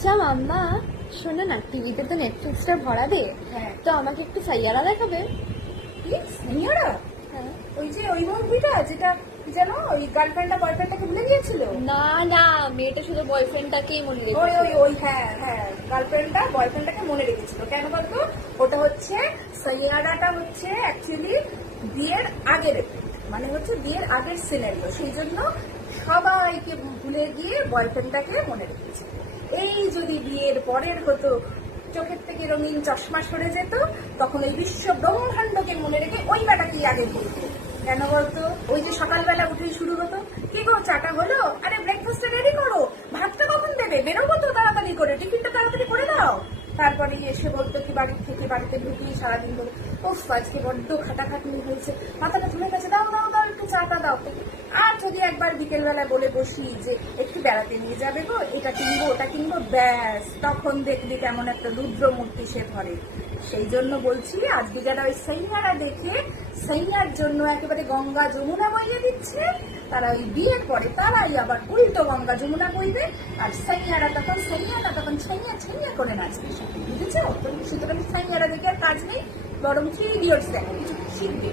আচ্ছা মাম্মা, শোনো না, টিভিতে তো নেটফ্লিক্সটা ভরাবে। হ্যাঁ। তো আমাকে একটু সাইয়ারা দেখাবে। কি সাইয়ারা? হ্যাঁ। ওই মুভিটা যেটা যেন ওই গার্লফ্রেন্ডটা বয়ফ্রেন্ডটাকে ভুলে গিয়েছিল। না না, মেয়েটা শুধু বয়ফ্রেন্ডটাকেই মনে ওই রেখেছে। ওই ওই হ্যাঁ হ্যাঁ, গার্লফ্রেন্ডটা বয়ফ্রেন্ডটাকে মনে রেখেছিল কেন বলতো? ওটা হচ্ছে সাইয়ারাটা হচ্ছে অ্যাকচুয়ালি বিয়ের আগের effect, মানে হচ্ছে বিয়ের আগের সিনারিও, সেই জন্য সবাইকে ভুলে গিয়ে বয়ফ্রেন্ডটাকে মনে রেখেছে। এই যদি বিয়ের পরের হতো, চোখের থেকে রঙিন চশমা সরে যেত, তখন এই বিশ্ব ব্রহ্মাণ্ডকে মনে রেখে ওই বেটাকেই আগে বলতো। কেন বলতো? ওই যে সকালবেলা উঠেই শুরু হতো, কি গো চাটা হলো? আরে ব্রেকফাস্টটা রেডি করো, ভাতটা কখন দেবে? বেরোবো তো তাড়াতাড়ি করে, টিফিনটা তাড়াতাড়ি করে দাও। তারপরে এসে বলতো কি বাড়িতে ঢুকিয়ে সারাদিন ধরে, ওফ আজকে বড্ড খাটাখাটনি হয়েছে, মাথাটা ধুলে গেছে, দাও দাও দাও একটু চাটা দাও। আর যদি একবার বিকেলবেলায় বলে বসি যে একটু বেড়াতে নিয়ে যাবে গো, এটা কিনবো ওটা কিনবো, ব্যাস তখন দেখবি কেমন একটা রুদ্র মূর্তি সে ধরে। সেই জন্য বলছি, আজকে যারা ওই সাইয়ারা দেখে সাইয়ার জন্য একেবারে গঙ্গা যমুনা বইয়ে দিচ্ছে, তারা ওই বিয়ের পরে তারাই আবার উল্টো গঙ্গা যমুনা বইবে, আর সাইয়ারা তখন সাইয়ারা তখন ছাইয়া ছাইয়া করে নাচবে। বুঝেছো? সুতরাং সাইয়ারা দেখে আর কাজ নেই, বরং 3 ইডিয়টস দেখো, শিখবে।